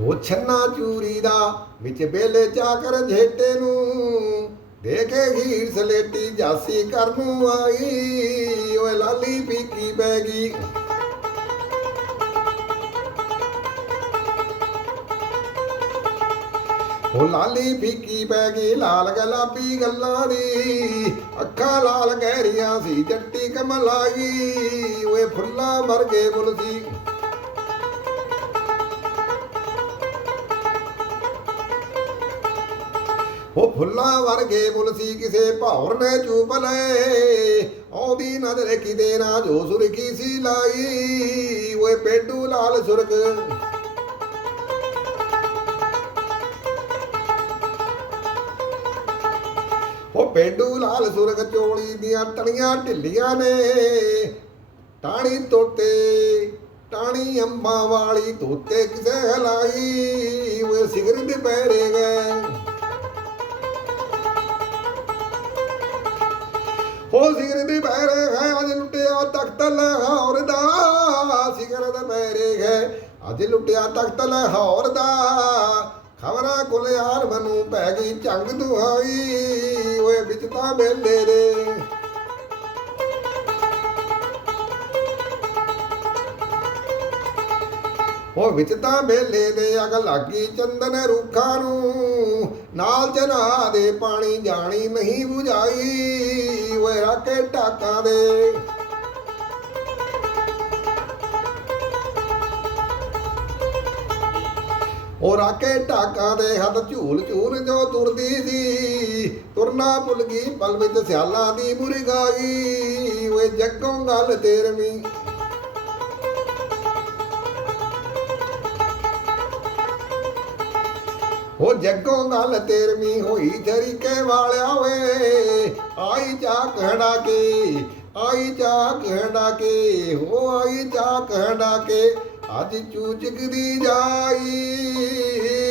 ਉਹ ਛੰਨਾ ਚੂਰੀ ਦਾ, ਵਿੱਚ ਬੇਲੇ ਚਾਕਰ ਝੇਟੇ ਨੂੰ। ਦੇਖੇ ਹੀਰ ਸਲੇਟੀ ਜਾਸੀ ਕਰ ਨੂੰ ਆਈ, ਓਏ ਲਾਲੀ ਪੀਕੀ ਬਹਿ ਉਹ ਲਾਲੀ ਫੀਕੀ ਪੈ ਗਈ, ਲਾਲ ਗਲਾਬੀ ਗੱਲਾਂ ਦੀ। ਅੱਖਾਂ ਲਾਲ ਗਹਿਰੀਆਂ ਸੀ, ਜੱਟੀ ਕਮਲਾਈ, ਓਏ ਫੁੱਲਾਂ ਵਰਗੇ ਬੁੱਲ ਸੀ। ਉਹ ਫੁੱਲਾਂ ਵਰਗੇ ਬੁੱਲ ਕਿਸੇ ਭੌਰ ਨੇ ਚੂਪ ਲਏ। ਆਉਂਦੀ ਨਜ਼ਰ ਕਿਤੇ ਨਾ ਜੋ ਸੁਰਖੀ ਸੀ ਲਾਈ। ਓਏ ਪੇਡੂ ਲਾਲ ਸੁਰਖ। ਉਹ ਪੇਡੂ ਲਾਲ ਸੁਰਗ ਚੋਲੀ ਦੀਆਂ ਤਣੀਆਂ ਢਿੱਲੀਆਂ ਨੇ। ਟਾਣੀ ਤੋਤੇ, ਟਾਣੀ ਅੰਬਾਂ ਵਾਲੀ ਤੋਤੇ ਕਿਸੇ ਹਲਾਈ ਉਹ ਸਿਗਰਟ ਪੈਰੇ ਗਏ ਉਹ ਸਿਗਰਟ ਪੈਰੇ ਗਏ ਅੱਜ ਲੁੱਟਿਆ ਤਖਤ ਲਾਹੌਰ ਦਾ ਸਿਗਰਟ ਪੈਰੇ ਗਏ ਅੱਜ ਲੁੱਟਿਆ ਤਖਤ ਲਾਹੌਰ ਦਾ, ਖਬਰਾਂ ਕੁਲ ਯਾਰ ਬਨੂ ਪੈ ਗਈ ਝੰਗ ਦੁਹਾਈ, ਓਏ ਵਿੱਚ ਤਾਂ ਮੇਲੇ ਦੇ। ਉਹ ਵਿੱਚ ਤਾਂ ਮੇਲੇ ਦੇ ਅਗ ਲਾਗੀ ਚੰਦਨ ਰੁੱਖਾਂ ਨੂੰ। ਨਾਲ ਜਨਾ ਦੇ ਪਾਣੀ ਜਾਣੀ ਨਹੀਂ 부ਝਾਈ ਓਏ ਰਾਕੇ ਟਾਕਾਂ ਦੇ। ਉਹ ਰਾਕੇ ਢਾਕਾਂ ਦੇ ਹੱਥ ਝੂਲ ਝੂਲ ਜੋ ਤੁਰਦੀ ਸੀ। ਤੁਰਨਾ ਭੁੱਲ ਗਈ ਪਲ ਵਿੱਚ ਸਿਆਲਾਂ ਦੀ ਮੁਰਗਾਈ ਓਏ ਜੱਗੋਂ ਗੱਲ ਤੇਰਵੀਂ ਉਹ ਜੱਗੋਂ ਗੱਲ ਤੇਰਵੀਂ ਹੋਈ ਜਰੀਕੇ ਵਾਲਿਆ ਵੇ। ਆਈ ਚਾਕ ਹੜਾ ਕੇ, ਆਈ ਚਾਕ ਹੜਾ ਕੇ, ਹੋ ਆਈ ਚਾਕ ਹੜਾ ਕੇ, ਅੱਜ ਚੂਚਕ ਦੀ ਜਾਈ।